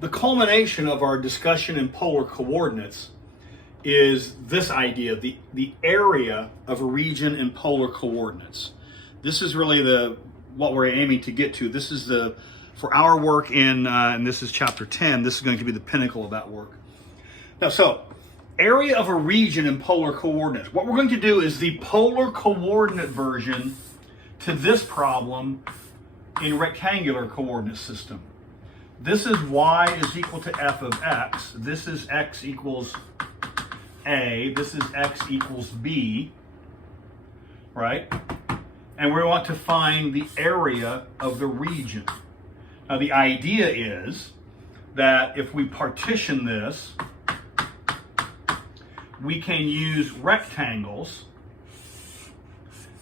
The culmination of our discussion in polar coordinates is this idea, the area of a region in polar coordinates. This is really what we're aiming to get to. This is for our work and this is chapter 10, this is going to be the pinnacle of that work. Now, so, area of a region in polar coordinates. What we're going to do is the polar coordinate version to this problem in rectangular coordinate system. This is y is equal to f of x. This is x equals a. This is x equals b, right? And we want to find the area of the region. Now the idea is that if we partition this, we can use rectangles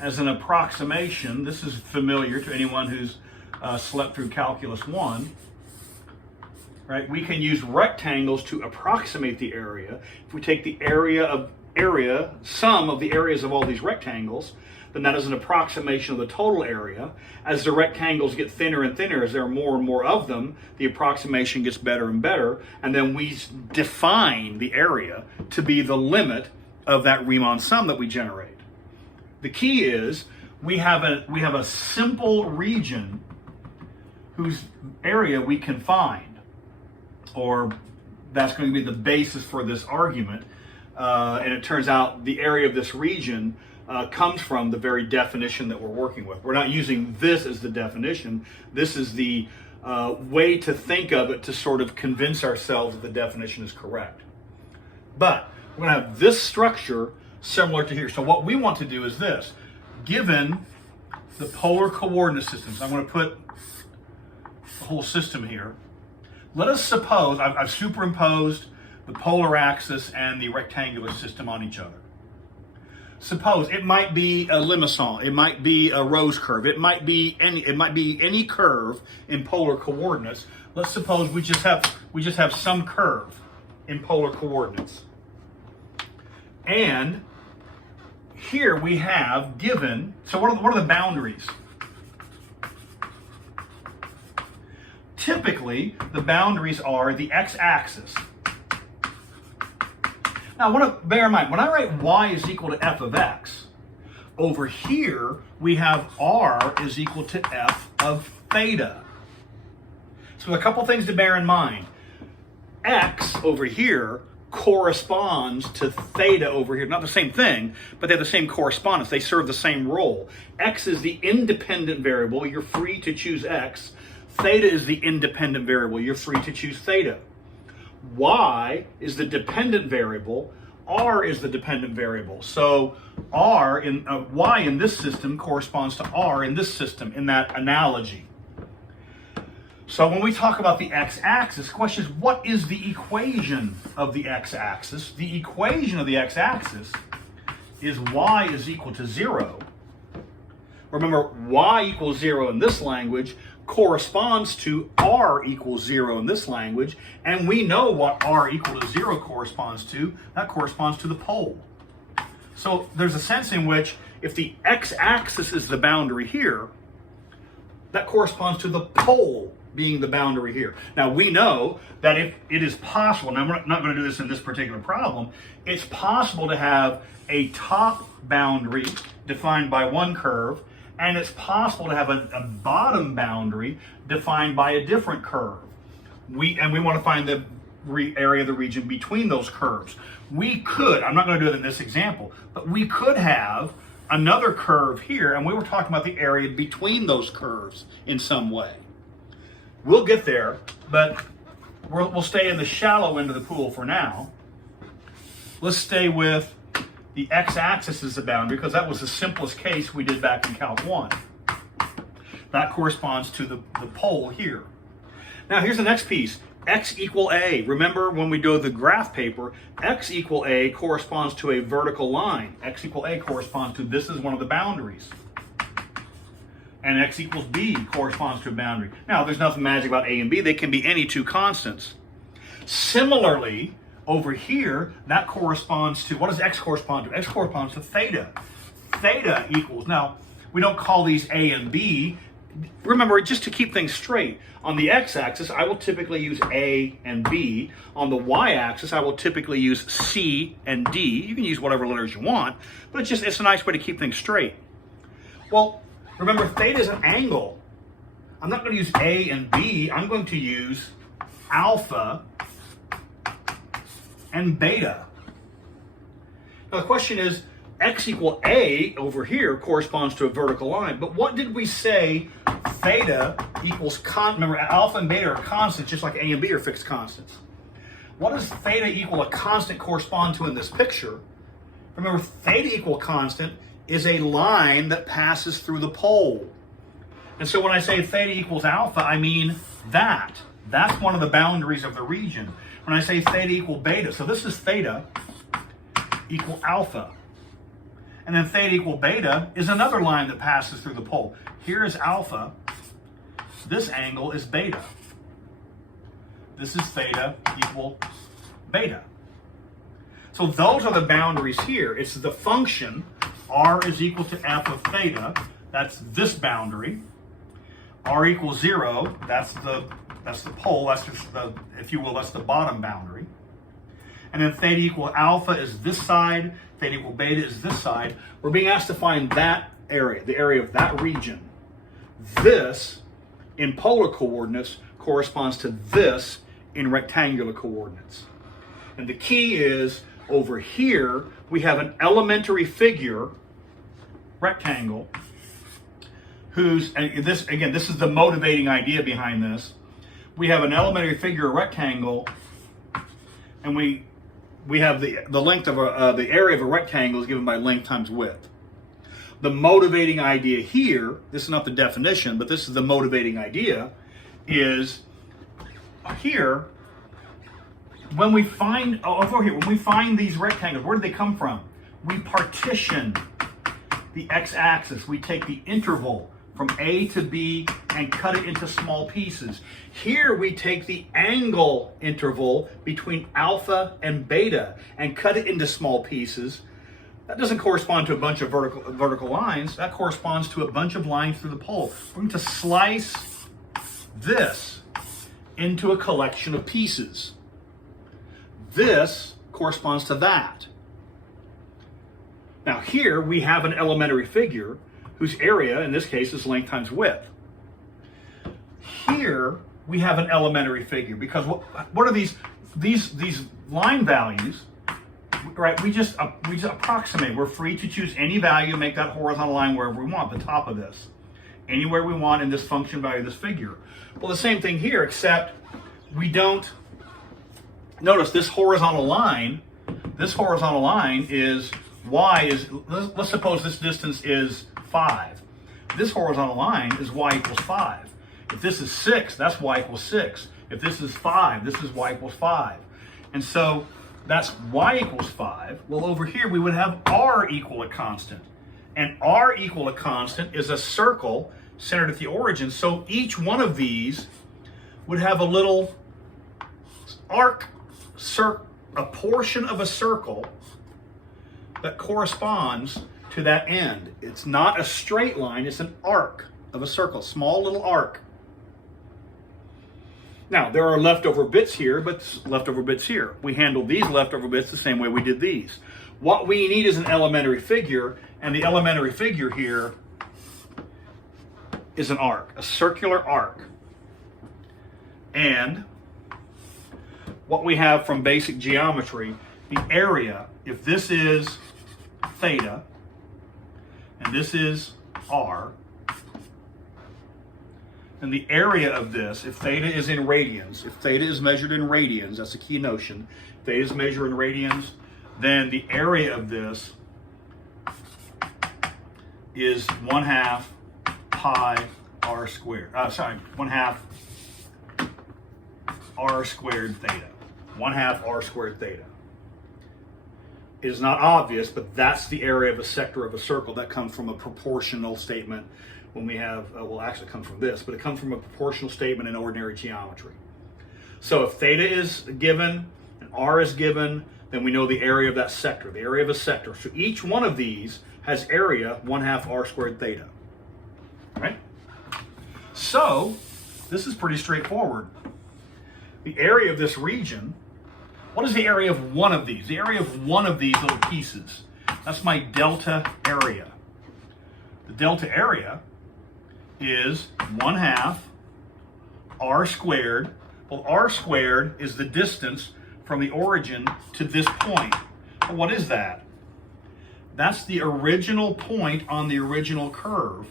as an approximation. This is familiar to anyone who's slept through Calculus 1. Right? We can use rectangles to approximate the area. If we take the sum of the areas of all these rectangles, then that is an approximation of the total area. As the rectangles get thinner and thinner, as there are more and more of them, the approximation gets better and better, and then we define the area to be the limit of that Riemann sum that we generate. The key is we have a simple region whose area we can find, or that's going to be the basis for this argument. And it turns out the area of this region comes from the very definition that we're working with. We're not using this as the definition. This is the way to think of it to sort of convince ourselves that the definition is correct. But we're going to have this structure similar to here. So what we want to do is this. Given the polar coordinate systems, I'm going to put the whole system here. Let us suppose I've superimposed the polar axis and the rectangular system on each other. Suppose it might be a limacon, it might be a rose curve, it might be any curve in polar coordinates. Let's suppose we just have some curve in polar coordinates. And here we have given, so what are the boundaries? Typically, the boundaries are the x-axis. Now, I want to bear in mind, when I write y is equal to f of x, over here we have r is equal to f of theta. So a couple things to bear in mind. X over here corresponds to theta over here. Not the same thing, but they have the same correspondence. They serve the same role. X is the independent variable. You're free to choose x. Theta is the independent variable. You're free to choose theta. Y is the dependent variable. R is the dependent variable. So y in this system corresponds to r in this system, in that analogy. So when we talk about the x-axis, the question is, what is the equation of the x-axis? The equation of the x-axis is y is equal to 0. Remember, y equals 0 in this language corresponds to r equals 0 in this language, and we know what r equal to 0 corresponds to. That corresponds to the pole. So there's a sense in which if the x-axis is the boundary here, that corresponds to the pole being the boundary here. Now we know that if it is possible, now we're not going to do this in this particular problem, it's possible to have a top boundary defined by one curve, and it's possible to have a bottom boundary defined by a different curve. We want to find the area of the region between those curves. We could, I'm not going to do it in this example, but we could have another curve here, and we were talking about the area between those curves in some way. We'll get there, but we'll stay in the shallow end of the pool for now. Let's stay with the x-axis as the boundary, because that was the simplest case we did back in Calc 1. That corresponds to the pole here. Now here's the next piece. X equal A. Remember when we do the graph paper, X equal A corresponds to a vertical line. X equal A corresponds to, this is one of the boundaries. And X equals B corresponds to a boundary. Now there's nothing magic about A and B. They can be any two constants. Similarly, over here, that corresponds to, what does X correspond to? X corresponds to theta. Theta equals, now we don't call these A and B. remember, just to keep things straight, on the x-axis, I will typically use A and B. On the y-axis, I will typically use C and D. You can use whatever letters you want, but it's a nice way to keep things straight. Well, remember, theta is an angle. I'm not going to use A and B. I'm going to use alpha and beta. Now, the question is, x equal A over here corresponds to a vertical line, but what did we say theta equals remember, alpha and beta are constants, just like A and B are fixed constants. What does theta equal a constant correspond to in this picture? Remember, theta equal constant is a line that passes through the pole. And so when I say theta equals alpha, I mean that. That's one of the boundaries of the region. When I say theta equal beta, so this is theta equal alpha. And then theta equal beta is another line that passes through the pole. Here is alpha. This angle is beta. This is theta equal beta. So those are the boundaries here. It's the function r is equal to f of theta. That's this boundary. R equals 0. That's the pole. That's just the, if you will, that's the bottom boundary. And then theta equal alpha is this side. Theta equal beta is this side. We're being asked to find that area, the area of that region. This, in polar coordinates, corresponds to this in rectangular coordinates. And the key is, over here, we have an elementary figure, rectangle, and this is the motivating idea behind this. We have an elementary figure, a rectangle, and we have the length of the area of a rectangle is given by length times width. The motivating idea here, this is not the definition, but this is the motivating idea, is here, when we find, when we find these rectangles, where do they come from? We partition the x-axis. We take the interval from A to B and cut it into small pieces. Here we take the angle interval between alpha and beta and cut it into small pieces. That doesn't correspond to a bunch of vertical lines. That corresponds to a bunch of lines through the pole. We're going to slice this into a collection of pieces. This corresponds to that. Now here we have an elementary figure whose area, in this case, is length times width. Here we have an elementary figure because what are these line values? Right, we just approximate. We're free to choose any value and make that horizontal line wherever we want, the top of this. Anywhere we want in this function value of this figure. Well, the same thing here, except we don't, notice this horizontal line is, let's suppose this distance is 5. This horizontal line is y equals 5. If this is 6, that's y equals 6. If this is 5, this is y equals 5. And so that's y equals 5. Well, over here we would have r equal a constant. And r equal a constant is a circle centered at the origin. So each one of these would have a little arc, a portion of a circle that corresponds to that end. It's not a straight line, it's an arc of a circle, small little arc. Now, there are leftover bits here, but leftover bits here. We handle these leftover bits the same way we did these. What we need is an elementary figure, and the elementary figure here is an arc, a circular arc. And what we have from basic geometry, the area, if this is theta, and this is r, and the area of this, if theta is in radians, if theta is measured in radians, that's a key notion, if theta is measured in radians, then the area of this is 1/2 pi r squared, 1/2 r squared theta, 1/2 r squared theta. It is not obvious, but that's the area of a sector of a circle. That comes from a proportional statement when we have, well, actually it comes from this, but it comes from a proportional statement in ordinary geometry. So if theta is given and r is given, then we know the area of that sector, the area of a sector. So each one of these has area 1/2 r squared theta. All right? So this is pretty straightforward. The area of this region, what is the area of one of these? The area of one of these little pieces. That's my delta area. The delta area is 1/2 r squared. Well, r squared is the distance from the origin to this point. Well, what is that? That's the original point on the original curve.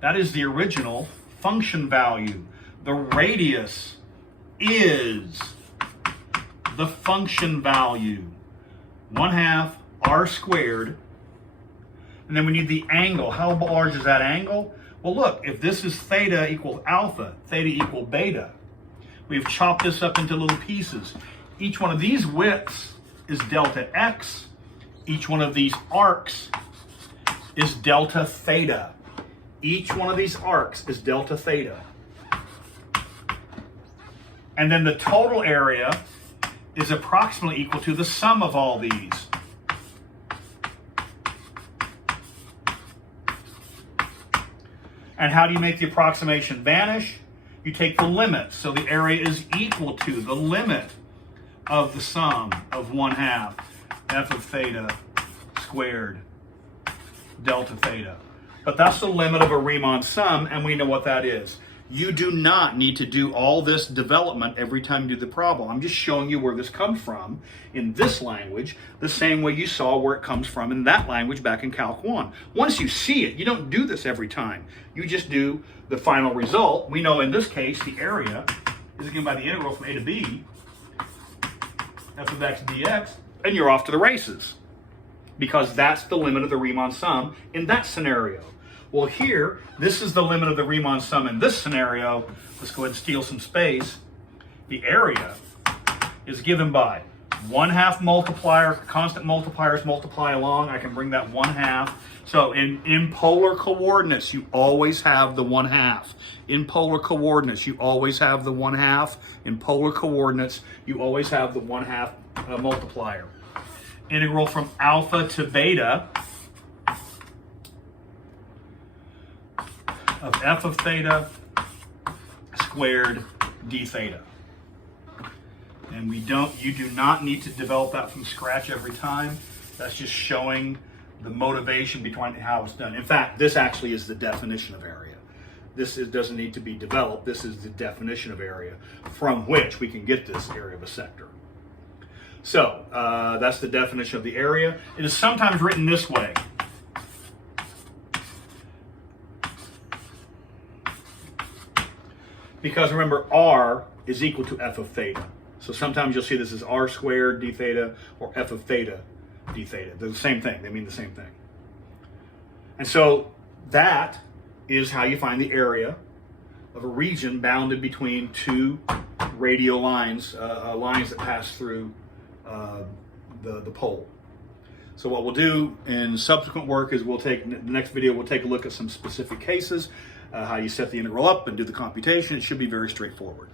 That is the original function value. The radius is the function value. 1/2 r squared. And then we need the angle. How large is that angle? Well, look, if this is theta equals alpha, theta equals beta, we've chopped this up into little pieces. Each one of these widths is delta x. Each one of these arcs is delta theta. Each one of these arcs is delta theta. And then the total area is approximately equal to the sum of all these. And how do you make the approximation vanish? You take the limit. So the area is equal to the limit of the sum of 1/2 f of theta squared delta theta. But that's the limit of a Riemann sum, and we know what that is. You do not need to do all this development every time you do the problem. I'm just showing you where this comes from in this language, the same way you saw where it comes from in that language back in Calc 1. Once you see it, you don't do this every time. You just do the final result. We know in this case the area is given by the integral from a to b, f of x dx, and you're off to the races, because that's the limit of the Riemann sum in that scenario. Well, here, this is the limit of the Riemann sum in this scenario. Let's go ahead and steal some space. The area is given by 1/2 multiplier, constant multipliers multiply along. I can bring that 1/2. So in polar coordinates, you always have the 1/2. In polar coordinates, you always have the 1/2. In polar coordinates, you always have the 1/2 multiplier. Integral from alpha to beta of f of theta squared d theta. And you do not need to develop that from scratch every time. That's just showing the motivation behind how it's done. In fact, this actually is the definition of area. Doesn't need to be developed. This is the definition of area from which we can get this area of a sector. So that's the definition of the area. It is sometimes written this way. Because remember, r is equal to f of theta. So sometimes you'll see this as r squared d theta or f of theta d theta. They're the same thing. They mean the same thing. And so that is how you find the area of a region bounded between two radial lines, lines that pass through the pole. So what we'll do in subsequent work is the next video, we'll take a look at some specific cases, how you set the integral up and do the computation. It should be very straightforward.